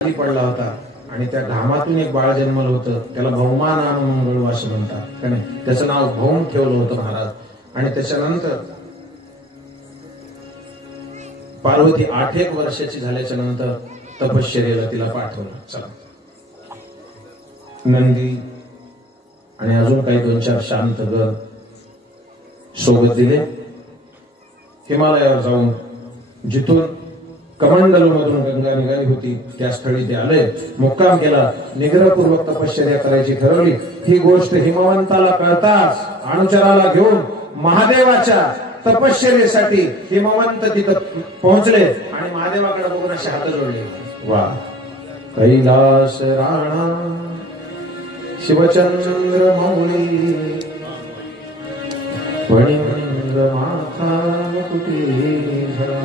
पडला होता आणि त्या घामातून एक बाळ जन्मलं होतं, त्याला भौमानामंगळ असं म्हणतात का नाही, त्याचं नाव भौम ठेवलं होतं महाराज. आणि त्याच्यानंतर पार्वती 8 वर्षाची झाल्याच्या नंतर तपश्चर्येला तिला पाठवलं. चला, नंदी आणि अजून काही 2-4 शांत गण सोबत दिले. हिमालयावर जाऊन जिथून कमंडलूमधून गंगा निघाली होती त्या स्थळी ते आले, मुक्काम केला, निग्रहपूर्वक तपश्चर्या करायची ठरवली. ही गोष्ट हिमवंताला कळताच अनुचराला घेऊन महादेवाच्या तपश्चर्येसाठी हिमवंत तिथं पोहोचले आणि महादेवाकडे बघून असे हात जोडले. वा, कैलास राणा शिवचंद्र मौली फणिंग माथा कुटी झरा.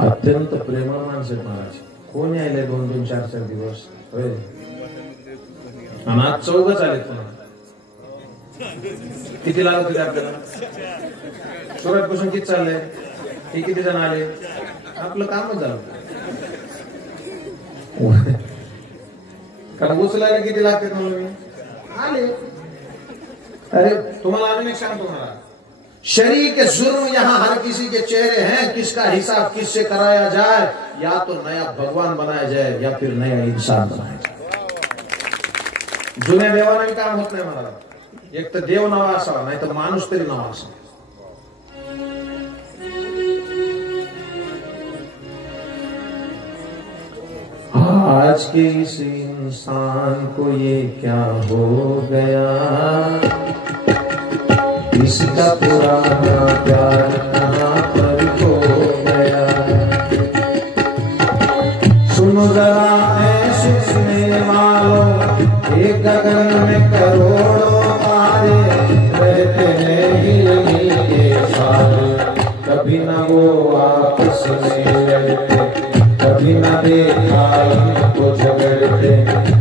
अत्यंत प्रेमळ माणसं महाराज. कोण यायले 2-2, 4-4 दिवस होय, आणि आज 4च आलेत. पुन्हा किती लागत होते आपल्याला? सुरत पासून किती चाललंय, हे किती जण आले, आपलं कामच झालं. कारण उचलायला किती लागते म्हणून मी आले. अरे तुम्हाला अजून एक सांगतो महाराज, शरीर के जुर्म यहाँ हर किसी के चेहरे हैं, किसका हिसाब किससे कराया जाए, या तो नया भगवान बनाया जाए या फिर नया इंसान बनाया जाए. जुन्या देवाने काम होत नाही मला. एक तर देव नावा असावा, नाही तर माणूस तरी नावा असावा. आज के इस इंसान को ये क्या हो गया, इसका पुराना प्यार कहाँ पर खो गया. सुनो जरा ऐसे सुनने वालों, एक गगन में करोड़ों तारे रहते हैं हिलने के सारे. कभी न वो आपस में लड़ते, कभी न देखा इनको झगड़ते,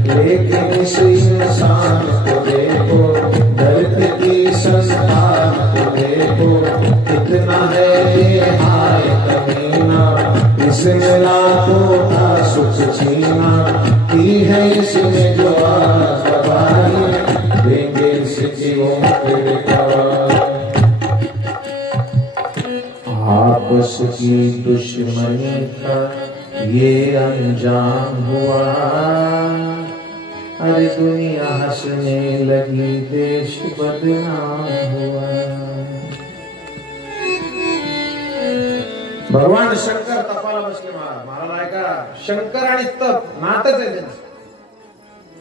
लेकिन इस इंसान को देखो, धरती की संस्थान को देखो, कितना है ये हाय कमीना, इसमें लाखों का सुख छीना, की है इसमें जो आज बधाई, देंगे इस जीवों के कवार. आपस की दुश्मनी का ये अंजाम हुआ, अरे दुनिया हंसने लगी, देश बदनाम हुआ. भगवान शंकर तपाला बसले महाराज. महाराज ऐका, शंकर आणि तप नातच आहे त्यांचं.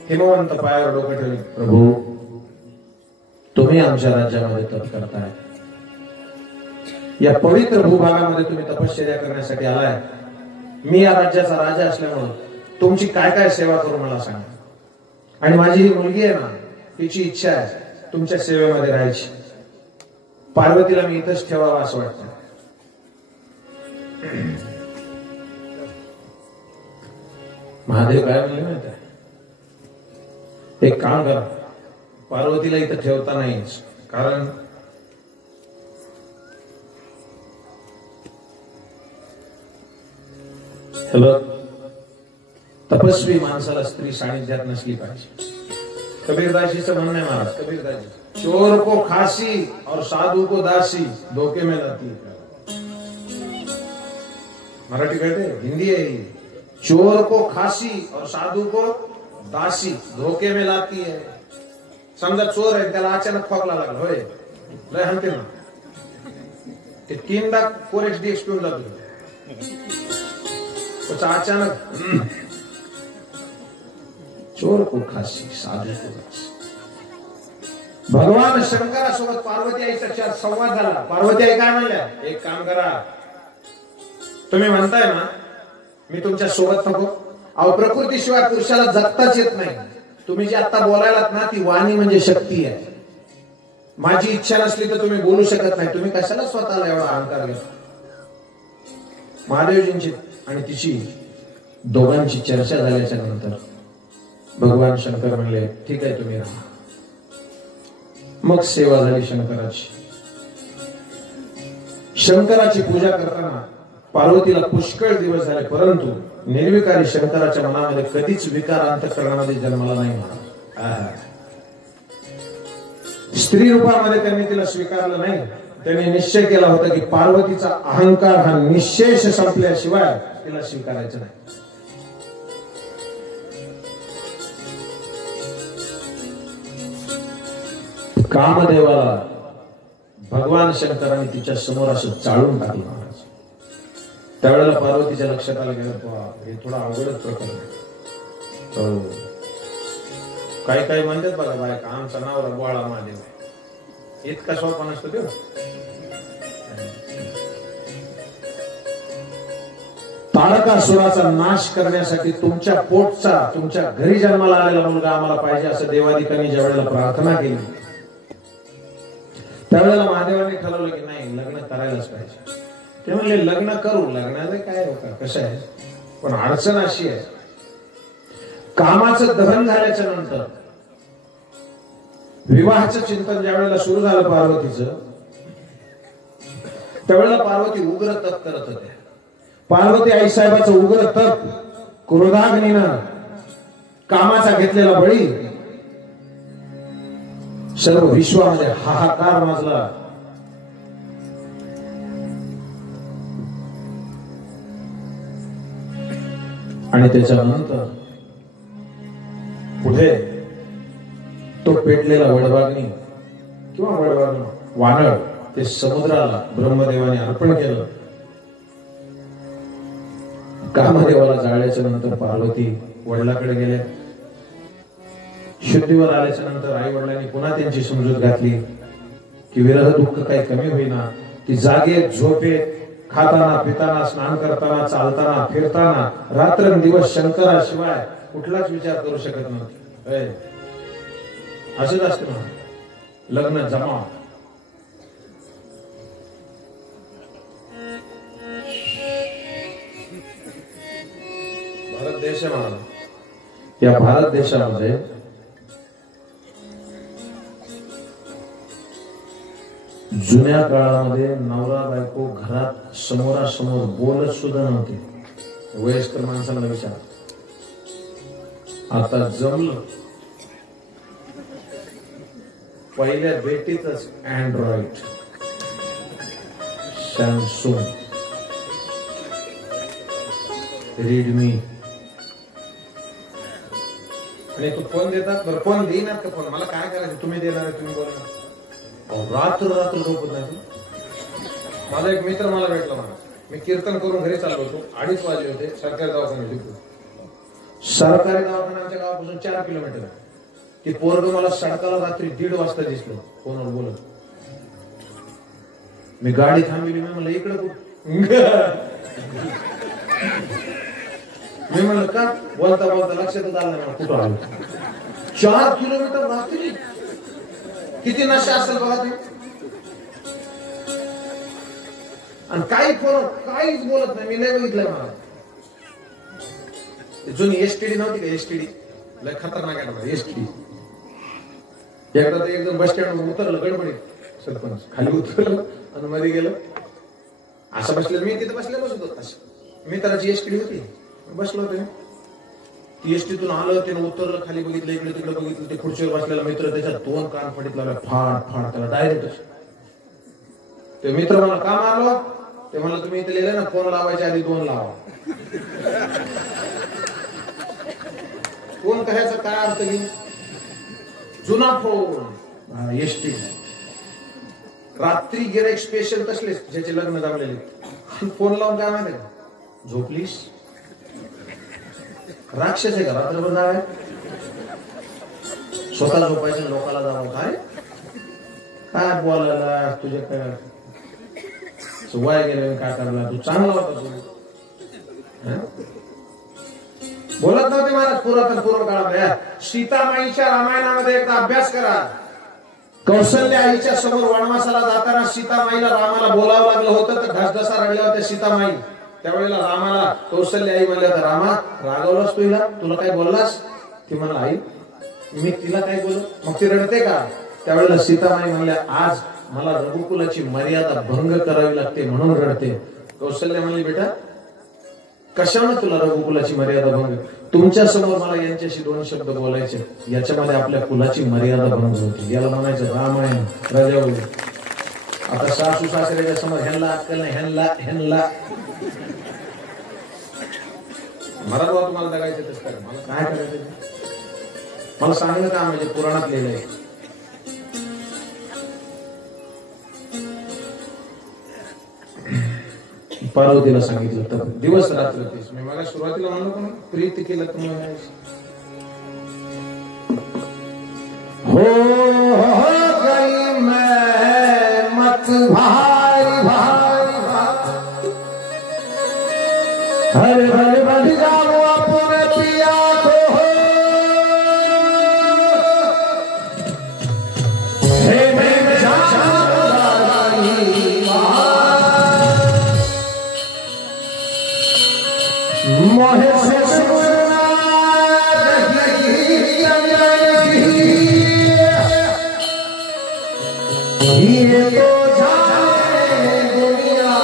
हिमवंत पायावर डोकं ठेवले, प्रभू तुम्ही आमच्या राज्यामध्ये तप करताय, या पवित्र भूभागामध्ये तुम्ही तपश्चर्या करण्यासाठी आलाय. मी या राज्याचा राजा असल्यामुळे तुमची काय काय सेवा करू मला सांगा. आणि माझी ही मुलगी आहे ना, तिची इच्छा आहे तुमच्या सेवेमध्ये राहायची. पार्वतीला मी इथंच ठेवावं असं वाटतं. महादेव काय म्हणले माहिती आहे, एक काम करा, पार्वतीला इथं ठेवता नाहीच, कारण तपस्वी माणसाला स्त्री सानिध्यात नसली पाहिजे. कबीरदासीचं म्हणणं आहे महाराज, कबीरदासी, चोर को खासी और साधू को दासी, धोखे में लाती है. मराठी कळते, हिंदी आहे. चोर को खासी और साधू को दासी, धोखे में लाती है. समजा चोर आहे, त्याला अचानक खोकला लागला, होय लय हनते ना, ते 3दा कोरेक्स डीएक्स पिऊन जातो. अचानक चोर को खासी साधू को दासी. भगवान शंकरासोबत पार्वती आईचा संवाद झाला. पार्वती आई काय म्हणल्या, एक काम करा, तुम्ही म्हणताय ना मी तुमच्या सोबत नको, अहो प्रकृतीशिवाय पुरुषाला जगताच येत नाही. तुम्ही जी आता बोलायलात ना, ती वाणी म्हणजे शक्ती आहे. माझी इच्छा नसली तर तुम्ही बोलू शकत नाही. तुम्ही कशाला स्वतःला एवढा अहंकार घेता. महादेवजींची आणि तिची दोघांची चर्चा झाल्याच्या नंतर भगवान शंकर म्हणले, ठीक आहे तुम्ही राहा. मग सेवा झाली शंकराची. शंकराची पूजा करताना पार्वतीला पुष्कळ दिवस झाले, परंतु निर्विकारी शंकराच्या मनामध्ये कधीच विकार अंतःकरणामध्ये जन्माला नाही म्हणा. स्त्री रूपामध्ये त्यांनी तिला स्वीकारलं नाही. त्यांनी निश्चय केला होता की पार्वतीचा अहंकार हा निशेष संपल्याशिवाय तिला स्वीकारायचं नाही. कामदेवाला भगवान शंकराने तिच्या समोर असं चाळून टाकलं महाराज. त्यावेळेला पार्वतीच्या लक्षात आलं गेलं हे थोडा अवघडच प्रकरण आहे. काही काही म्हणतात बघा बायका आमचा नवरा बोळा महादेव, इतका सोपा नसतो ते. तारकासुराचा नाश करण्यासाठी तुमच्या पोटचा तुमच्या घरी जन्माला आलेला मुलगा आम्हाला पाहिजे असं देवादिकांनी ज्या वेळेला प्रार्थना केली, त्यावेळेला महादेवांनी ठरवलं की नाही लग्न करायलाच पाहिजे. ते म्हणले लग्न करू, लग्नाचं काय होतं कसं आहे, पण अडचण अशी आहे कामाचं दहन झाल्याच्या नंतर विवाहाचं चिंतन ज्या वेळेला सुरू झालं पार्वतीचं, त्यावेळेला पार्वती उग्र तप करत होत्या. पार्वती आईसाहेबाचं उग्र तप क्रोधाग्नीनं कामाचा घेतलेला बळी सर्व विश्वामध्ये हाहाकार माजला. आणि त्याच्यानंतर पुढे तो पेटलेला वडवाग्नी किंवा वडवाग्नी वानळ ते समुद्राला ब्रह्मदेवाने अर्पण केलं. कामदेवाला जाळल्याच्या नंतर पार्वती वडिलाकडे गेल्या. शुद्धीवर आल्याच्या नंतर आई वडिलांनी पुन्हा त्यांची समजूत घातली की विरह दुःख काही कमी होईना. ती जागेत झोपेत खाताना पिताना स्नान करताना चालताना फिरताना रात्रंदिवस शंकराशिवाय कुठलाच विचार करू शकत नव्हती. असंच असतं ना लग्न जमाव. भारत देश आहे मला. या भारत देशामध्ये जुन्या काळामध्ये नवरा बायको घरात समोरासमोर बोलत सुद्धा नव्हते. वयस्कर माणसांना विचार. आता जमलं पहिल्या भेटीतच अँड्रॉइड सॅमसंग रेडमी आणि तू फोन देतात बरं फोन देणार का फोन मला काय करायचं तुम्ही देणार तुम्ही बोलणार. रात्र रात्र झोपत नाही. माझा एक मित्र मला भेटला मला. मी कीर्तन करून घरी चाललो होतो. 2:30 वाजले होते. सरकारी दवाखान्यात सरकारी दवाखाना आमच्या गावापासून 4 किलोमीटर आहे. ती पोरग मला सडकाला रात्री 1:30 वाजता दिसलो फोनवर बोलत. मी गाडी थांबवली. मी म्हणलं इकडे मी म्हणलं का बोलता बोलता लक्षातच आलं नाही कुठं आलो. 4 किलोमीटर रात्री किती नशा असेल बघा ते. आणि काही फोन काहीच बोलत नाही. मी नाही बघितलंय मला. जुनी एसटीडी नव्हती का एसटीडी लय खतरनाक आहे एसटीडी. एकदा ते एकदम बस स्टँड उतरलं गडबडीत सरपंच खाली उतरलं आणि मध्ये गेलं. असं बसलेलं मी तिथे बसलेलोच होतो. मित्राची एसटीडी होती बसलो होतो. ती एसटीतून आलं त्यानं उतरलं खाली बघितलं इकडे तिकडे बघितलं. ते खुर्चीवर बसलेला मित्र त्याच्यात 2 कान फडीत लावला फाड फाड त्याला डायरेक्ट. ते मित्र मला का मारलो ते म्हणलं तुम्ही इथे लिहिलं ना फोन लावायच्या आधी 2 लावा. फोन कशाचा काय अर्थ घे. जुना फोन एसटी रात्री गिराईक स्पेशल तसले ज्याचे लग्न जमलेले फोन लावून काय माहिती का झोपलीस राक्षस आहे का रात्रभर जावे स्वतः झोपायचं लोकाला जावं काय काय बोलायला तुझ्या काय वय गेले काय करायला तू चांगला होता तू बोलत नव्हते महाराज. पूर्व काळात सीतामाईच्या रामायणामध्ये एकदा अभ्यास करा. कौशल्या आईच्या समोर वनवासाला जाताना सीतामाईला रामाला बोलावं लागलं होतं तर ढसढसा रडल्या होत्या सीतामाई. त्यावेळेला रामाला कौशल्या आई म्हणल्या होत्या रामा रागवलास तुला काय बोललास. ती म्हणला आई मी तिला काय बोलू. मग ती रडते का त्यावेळेला सीतामाई म्हणल्या आज मला रघुकुलाची मर्यादा भंग करावी लागते म्हणून रडते. कौशल्य म्हणली बेटा कशाने तुला रघुकुलाची मर्यादा भंग? तुमच्या समोर मला यांच्याशी दोन शब्द बोलायचे, याच्यामध्ये आपल्या कुलाची मर्यादा भंग होती. याला म्हणायचं रामायण रजाऊ. आता सासू सासऱ्याच्या समोर ह्यांना अक्कल नाही, ह्यांना मला बाबा तुम्हाला जगायचं तसं करा, मला काय करायचं मला सांगणं का म्हणजे पुराणात लिहिलंय. पार्वतीला सांगितलं तर दिवस रात्र तेच. मी मला सुरुवातीला म्हणलो पण प्रीत केलं तुम्हाला हो गई मैं मत भाई भाई हर भर बढ़ जाओ अपने पिया को हे मैं मोहे से सुना ये तो जाने दुनिया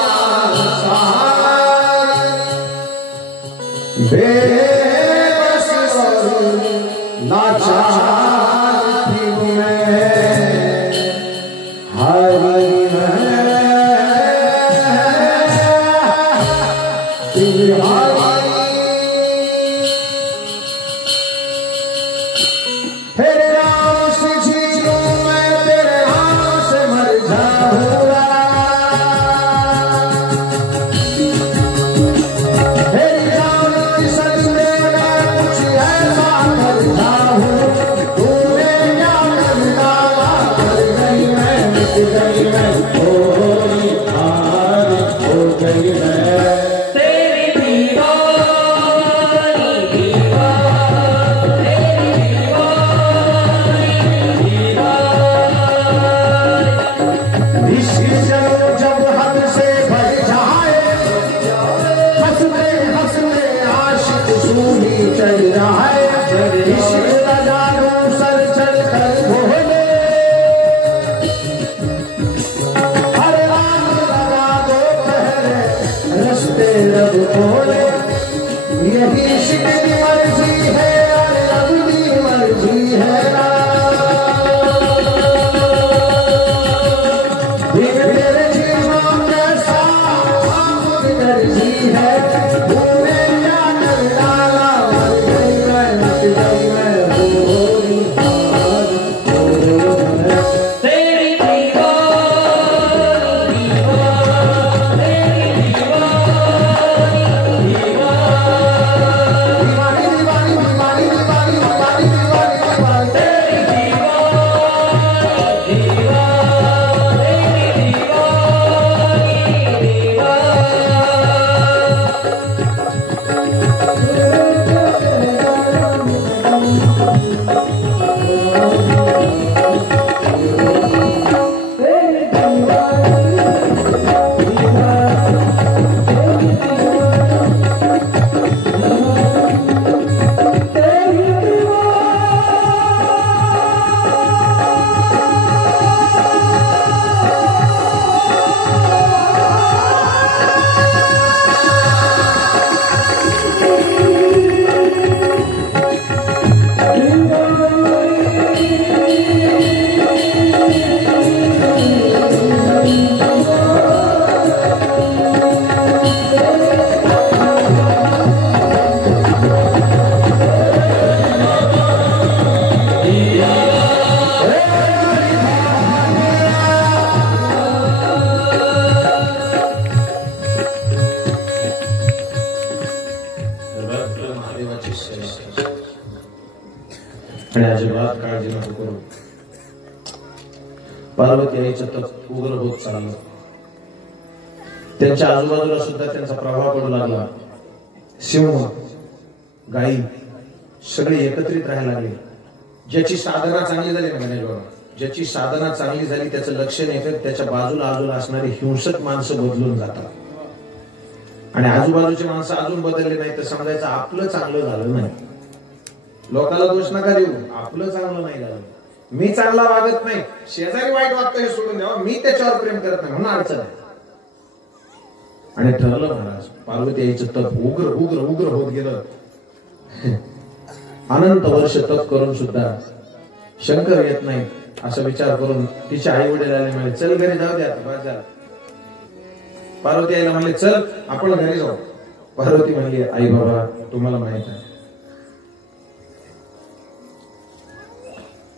बेबस लाचार थी मैं हरी पार्वती आईचं तप उग्र होत चाललं. त्यांच्या आजूबाजूला सुद्धा त्यांचा प्रभाव पडू लागला. सिंह गाई सगळे एकत्रित राहायला लागले. ज्याची साधना चांगली झाली ना गणेश बाबा, ज्याची साधना चांगली झाली त्याचं लक्षण येतं त्याच्या बाजूला आजूला असणारी हिंसक माणसं बदलून जातात. आणि आजूबाजूची माणसं अजून बदलली नाही तर समजायचं आपलं चांगलं झालं नाही. लोकांना दोष नका देऊ, आपलं चांगलं नाही झालं. मी चांगला वागत नाही, शेजारी वाईट वागतो हे सोडून द्यावं, मी त्याच्यावर प्रेम करत नाही म्हणून अडचण आहे. आणि ठरलं महाराज, पार्वती आईचं तप उग्र उग्र उग्र होत गेलं. अनंत वर्ष तप करून सुद्धा शंकर येत नाही असा विचार करून तिच्या आई वडील आले, म्हणले चल घरी जाऊ द्या. पार्वती आईला म्हणले चल आपण घरी जाऊ. पार्वती म्हणली आई बाबा तुम्हाला माहित आहे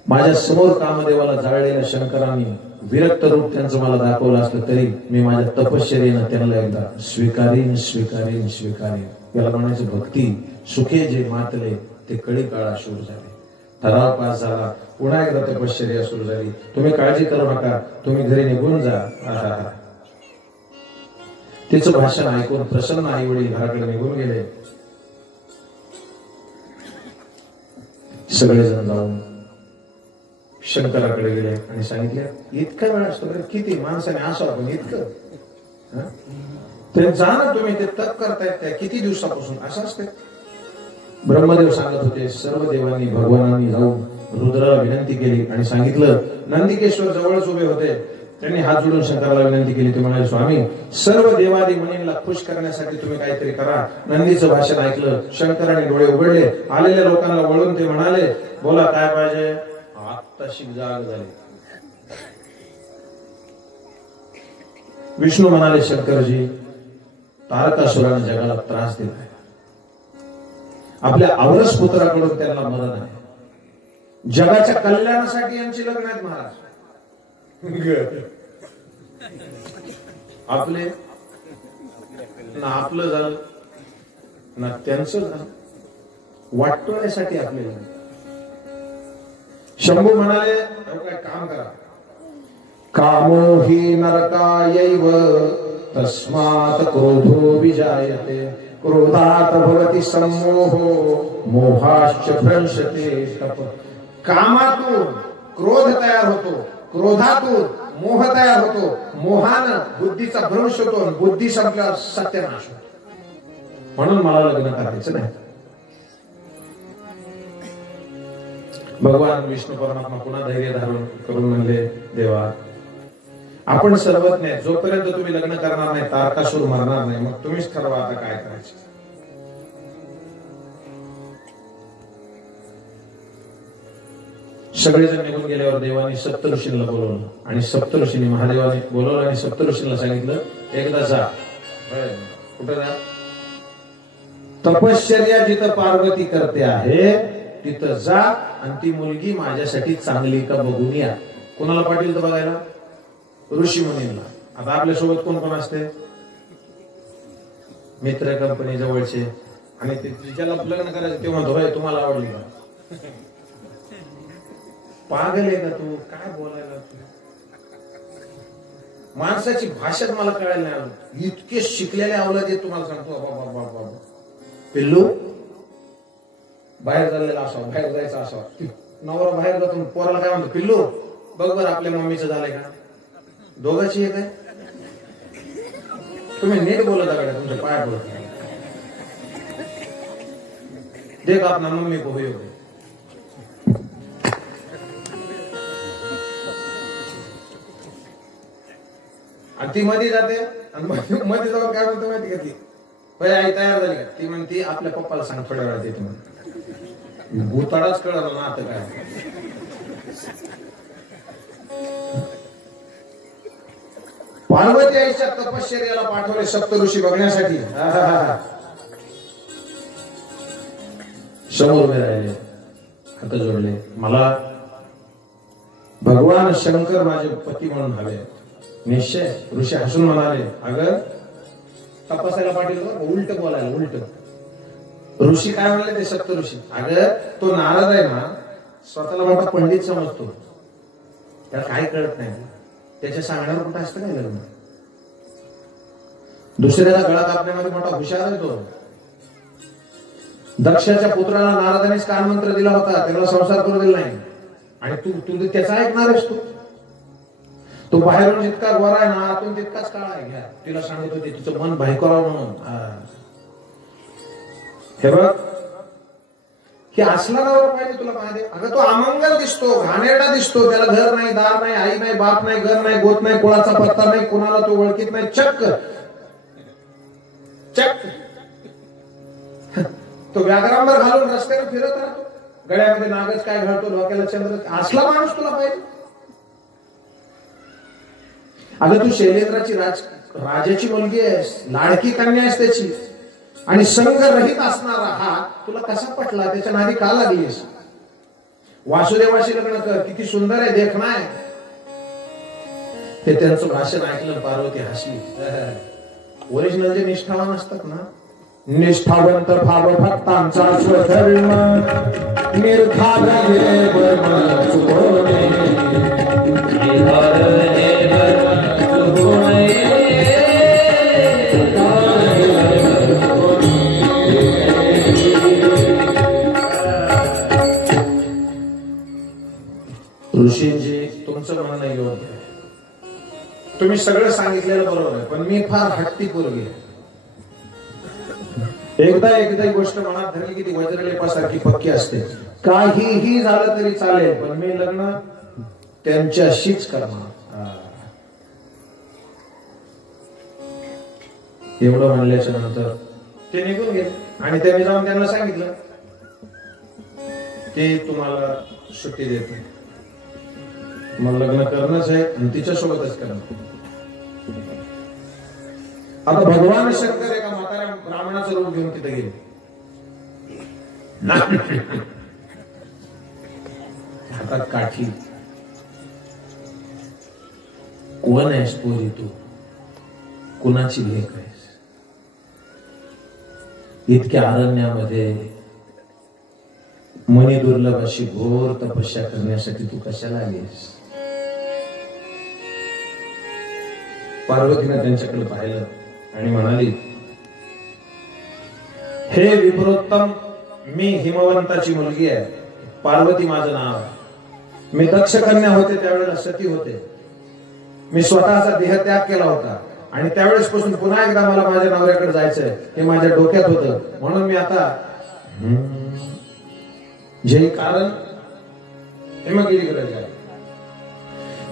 माझ्या समोर कामदेवाला जाळलेल्या शंकरांनी विरक्त रूप त्यांचं मला दाखवलं असलं तरी मी माझ्या तपश्चर्येनं त्यांना एकदा स्वीकारीन स्वीकारीन स्वीकारीन. याला म्हणायचं भक्ती. सुखे जे मातले ते कळी काळा शूर झाले. ठराव पास झाला, पुन्हा एकदा तपश्चर्या सुरू झाली. तुम्ही काळजी करू नका, तुम्ही घरी निघून जा. तिचं भाषण ऐकून प्रसन्न आई वडील घराकडे निघून गेले. सगळेजण जाऊन शंकराकडे गेले आणि सांगितले इतका वेळ असतो किती माणसाने असं आपण इतकं ते जा ना तुम्ही, ते तप करतायत त्या किती दिवसापासून असं असते. ब्रह्मदेव सांगत होते सर्व देवांनी भगवानांनी जाऊन रुद्राला विनंती केली आणि सांगितलं. नंदिकेश्वर जवळच उभे होते, त्यांनी हात जोडून शंकराला विनंती केली. ते म्हणाले स्वामी सर्व देवादी मुनींना खुश करण्यासाठी तुम्ही काहीतरी करा. नंदीचं भाषण ऐकलं, शंकराने डोळे उघडले. आलेल्या लोकांना वळून ते म्हणाले बोला काय पाहिजे. आत्ताशी जाग झाली. विष्णू म्हणाले शंकरजी तारकासुराने जगाला त्रास दिलाय, आपल्या औरस पुत्राकडून त्यांना मरण आहे, जगाच्या कल्याणासाठी यांची लग्न आहेत महाराज. आपले ना आपलं झालं ना त्यांचं झालं, वाटवण्यासाठी आपले झालं. शंभू म्हणाले काय काम करा. कामो हि नरकायैव तस्मात् क्रोधो विजायते क्रोधात भवति सम्मोहो मोहाश्च भ्रंशते तप. कामातून क्रोध तयार होतो, क्रोधातून मोह तयार होतो, मोहानं बुद्धीचा भ्रंश होतो, बुद्धी संपल्यावर सत्यानाश होतो. म्हणून मला लग्न करायचं नाही. भगवान विष्णू परमात्मा पुन्हा धैर्य धारण करून म्हणले देवा आपण सर्वज्ञ, जोपर्यंत तुम्ही लग्न करणार नाही तारकासूर मरणार नाही, मग तुम्हीच ठरवा आता काय करायचं. सगळेजण निघून गेल्यावर देवाने सप्तऋषींना बोलवलं आणि सप्तऋषींनी महादेवाने बोलवलं आणि सप्तऋषींना सांगितलं एकदा जा. कुठं जा. तपश्चर्या जिथं पार्वती करते आहे तिथं जा आणि ती मुलगी माझ्यासाठी चांगली का बघून या. कोणाला पाटील तर बघायला. ऋषी मुनींना. आता आपल्यासोबत कोण कोण असते. मित्र कंपनी जवळचे. आणि ज्याला लग्न करायचं ते म्हणतो भाई तुम्हाला आवडली का. पागल आहे का तू, काय बोलायला तू. माणसाची भाषाच मला कळायला नाही आलं. इतके शिकलेले अवलाद तुम्हाला सांगतो. पिल्लू बाहेर चाललेला असावा, बाहेर जायचं असावा. नवरा बाहेर जातो पोराला काय म्हणतो पिल्लू बघ बरं आपल्या मम्मीचं झालंय का. दोघांची एक आहे. तुम्ही नीट बोलत आहे तुमच्या पायात बोलत नाही. देख आपला मम्मी को हुई. आणि ती मध्ये जाते आणि मध्ये जाऊन काय म्हणतो माहिती का ती आई तयार झाली का. ती म्हणते आपल्या पप्पाला सांग थोड्या वेळात येते म्हणून. भूताळाच कळलं ना आता काय. पार्वती आईच्या तपश्चर्याला पाठवले सप्तऋषी बघण्यासाठी. समोर उभे राहिले, हात जोडले. मला भगवान शंकर माझे पती म्हणून हवे. निश्चय. ऋषी हसून म्हणाले अगं तपासायला पाटील उलट बोलायला उलट. ऋषी काय म्हणाले ते सप्तऋषी. अगं तो नारद आहे ना स्वतःला मोठा पंडित समजतो, त्याला काय कळत नाही. त्याच्या सांगण्यावर कुठं असतं काय लग्न. दुसऱ्याचा गळा कापण्यामध्ये मोठा हुशार आहे तो. दक्षाच्या पुत्राला नारदानेच कान मंत्र दिला होता, त्याला संसार करू दिला नाही. आणि तू त्याचा ऐकणार आहेस. तो बाहेरून जितका गोरा आहे ना आतून तितकाच काळा आहे. घ्या तिला सांगत होते तिचं मन भाईकरावं म्हणून. हे बघ की असला नवरा पाहिजे तुला महादेव. अगं तो अमंगल दिसतो, घाणेरडा दिसतो, त्याला घर नाही, दार नाही, आई नाही, बाप नाही, घर नाही, गोत नाही, कुळाचा पत्ता नाही, कुणाला तो ओळखीत नाही, चक्क तो व्याघ्रांवर घालून रस्त्यावर फिरत राहतो, गळ्यामध्ये नागच काय घालतो, डोक्याला चंद्र. असला माणूस तुला पाहिजे. अगं तू शैलेंद्राची राजाची मुलगी आहेस, लाडकी कन्या आहेस त्याची, आणि संघरहित असणारा हा तुला कसा पटला, त्याच्या नादी का लागलीस. वासुदेवाशी लग्न कर, किती सुंदर आहे, देखणं आहे. ते त्यांचं भाषण ऐकलं, पार्वती हसली. ओरिजिनल जे निष्ठावान असतात ना, निष्ठावंत भाव भक्तांचा स्वधर्म निर्धार ऋषींजी, तुमचं म्हणणं योग्य आहे, तुम्ही सगळं सांगितलेलं बरोबर आहे, पण मी फार हट्टी पोरगी आहे. एकदा ही गोष्ट मनात धरली की ती वज्रलेपासारखी पक्की असते. काहीही झालं तरी चालेल, पण मी लग्न त्यांच्याशीच करणार. एवढं म्हणल्याच्या नंतर ते निघून गेले आणि त्यांनी जाऊन त्यांना सांगितलं ते तुम्हाला सुट्टी देत नाही, मला लग्न करणंच आहे आणि तिच्यासोबतच करणं. आता भगवान शंकर एका म्हाताऱ्या ब्राह्मणाचं रूप घेऊन तिथे गेले. हातात काठी. कोण आहेस पोरी तू, कुणाची लेक आहेस, इतक्या अरण्यामध्ये मनी दुर्लभ अशी घोर तपस्या करण्यासाठी तू कशाला आलीस. पार्वतीने त्यांच्याकडे पाहिलं आणि म्हणाली, हे विप्रोत्तम, मी हिमवंताची मुलगी आहे, पार्वती माझं नाव आहे. मी दक्ष कन्या होते त्यावेळेला सती होते, मी स्वतःचा देह त्याग केला होता आणि त्यावेळेस पासून पुन्हा एकदा मला माझ्या नवऱ्याकडे जायचंय हे माझ्या डोक्यात होतं. म्हणून मी आता जे कारण हिमगिरी ग्रह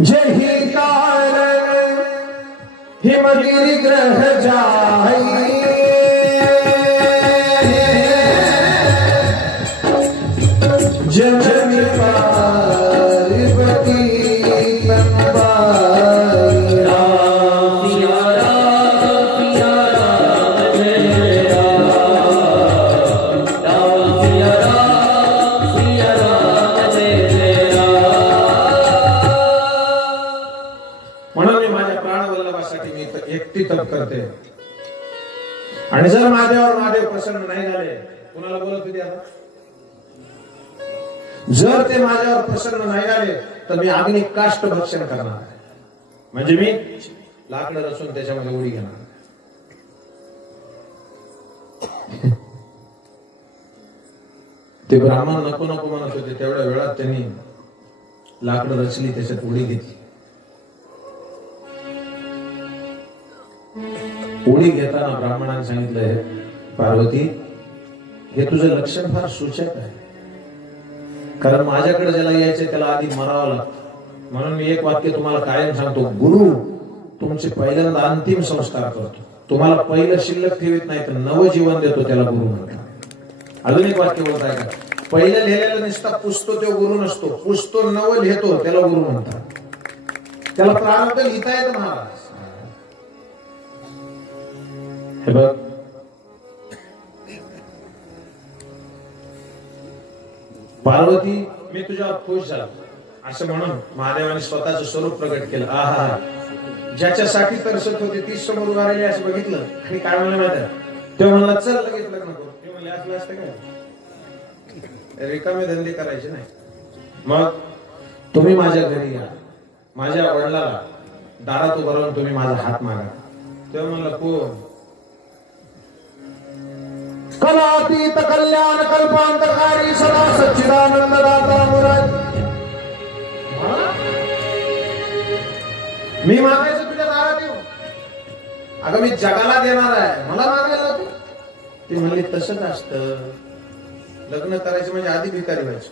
जे कारण हिमगिरी ग्रह जाई जननी पार्वती तप करते. आणि जर माझ्यावर महादेव प्रसन्न नाही झाले, कुणाला बोलत होती आता, जर ते माझ्यावर प्रसन्न नाही झाले तर मी अग्नी काष्ट भक्षण करणार, म्हणजे मी लाकडं रचून त्याच्यामध्ये उडी घेणार. ते ब्राह्मण नको नको म्हणत होते, तेवढ्या वेळात त्यांनी लाकडं रचली, त्याच्यात उडी घेतली. उडी घेताना ब्राह्मणाने सांगितलंय, पार्वती हे तुझं लक्षण फार सूचक आहे, कारण माझ्याकडे ज्याला यायचंय त्याला आधी मरावं लागतं. म्हणून मी एक वाक्य तुम्हाला कायम सांगतो, गुरु तुमचे पहिल्यांदा अंतिम संस्कार करतो, तुम्हाला पहिलं शिल्लक ठेवीत नाही तर नवजीवन देतो, त्याला गुरु म्हणतात. अजून एक वाक्य बोलत आहे का, पहिलं लिहिलेलं नुसता पुसतो तो गुरु नसतो, पुसतो नव लिहितो त्याला गुरु म्हणतात. त्याला प्रारब्ध लिहिता येतं महाराज. हे बघ, पार्वती मी तुझ्यावर खुश झालो असं म्हणून महादेवाने स्वतःचं स्वरूप प्रकट केलं. आहा, ज्याच्यासाठी तरसत होती तीच समोर उभा राहिली असं बघितलं आणि काय म्हणलं माहिती आहे, ते म्हणला चल लगेच लग्न करू. ते म्हणले असलं असतं काय, रिकामे धंदे करायचे नाही. मग तुम्ही माझ्या घरी या, माझ्या वडिलाला दारात उभं राहून तुम्ही माझा हात मागा. तेव्हा म्हणलं कोण, कलातीत कल्याण कल्पांतकारी सदा सच्चिदानंद दाता मुरारी. मी मागायचं तुझ्या दारात येऊ, अगं मी जगाला देणार आहे, मला मागायला तू. ती म्हणली तसंच असतं, लग्न करायचं म्हणजे आधी भिकारी व्हायचं.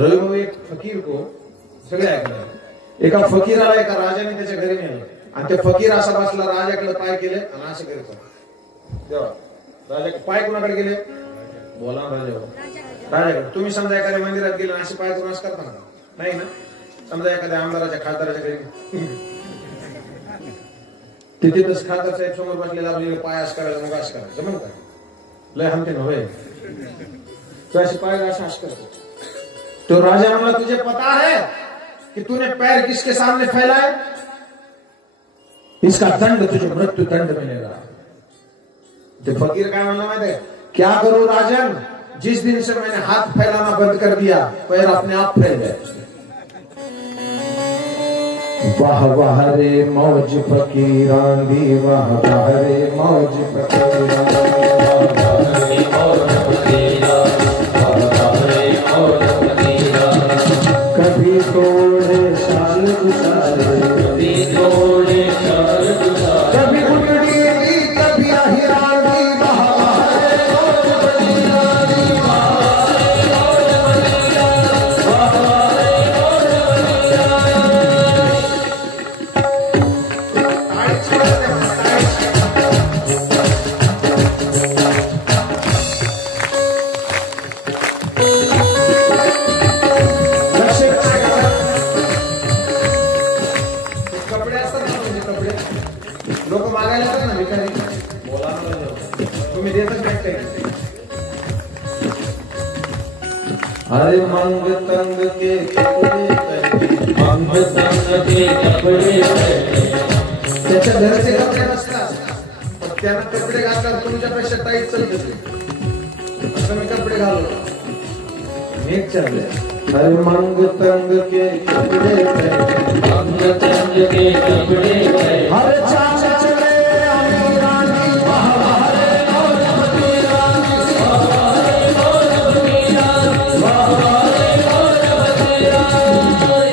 रवी भाऊ एक फकीर को सगळे ऐकलं. एका फकीराला एका राजाने त्याच्या घरी नेलं आणि ते फकीर असा बसला, राजाकडे पाय केले आणि असं करतो. देवा राजा पाय कोणाकडे गेले? बोला राजा राजाकडे. तुम्ही समजा एखाद्या मंदिरात गेले असे पाय करून असं करता नाही ना? समजा एखाद्या आमदाराच्या खासदाराच्या घरी तिथेच खासदार साहेब समोर बसलेला आपल्याला पाय असं करायला मग असं करायचं जमलं का? लय हमते नव्हे तो असे पाय असं असं करतो. तो राजा म्हणला तुझे पता है कि तूने पैर किसके सामने फैलाए? इसका दंड तुझे मृत्यु दंड मिलेगा. तो फकीर काय म्हणला माहिती है? क्या करूं राजन, जिस दिन से मैंने हाथ फैलाना बंद कर दिया पैर अपने आप फैल गए. वाह वाह रे मौज फकीरांदी, वाह वाह रे मौज फकीरांदी, कभी तोड़े शाल गुसारे, कभी तोड़े शाल गुसारे, कभी गुडड़ी कभी हिरानी, वाह वाह रे मौज फकीरांदी, वाह वाह रे मौज फकीरांदी, वाह वाह रे मौज फकीरांदी. लोक मागायला येतात ना भिकारी, बोला तुम्ही देतच नाही काही. अरे मंग तंग के कपडे, मंग तंग के कपडे, त्याच्या घरचे कपडे नसतात पण त्यानं कपडे घातल्यावर तुमच्यापेक्षा टाईट चलत होते. असं मी कपडे घालतो एक चालले. अरे मंग तंग के कपडे, मंग तंग के कपडे, हर चाचा चले अमीरानी, वाह वाह रे मौज फकीरानी, वाह वाह रे मौज फकीरानी, वाह वाह रे मौज फकीरानी.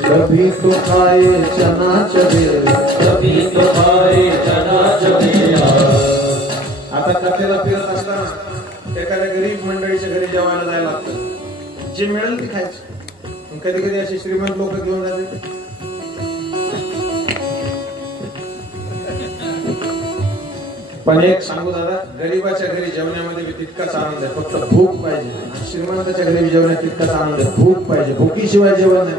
कभी तो खाए चना चबेरा, कभी तो खाए चना चबेरा. आता कथेला फिरत असताना एखाद्या गरीब मंडळीच्या घरी जेवायला जायला लागतं. जे मिळेल ते खायचं. कधी कधी असे श्रीमंत लोक घेऊन जाते. पण एक सांगू दादा, गरीबाच्या घरी जेवण्यामध्ये तितकाच आनंद आहे, फक्त भूक पाहिजे. श्रीमंताच्या घरी जेवण्यात तितकाच आनंद आहे, भूक पाहिजे. भुकीशिवाय जेवण नाही.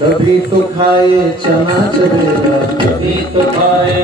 कभी तो खाए चना चबेरा, कभी तो खाए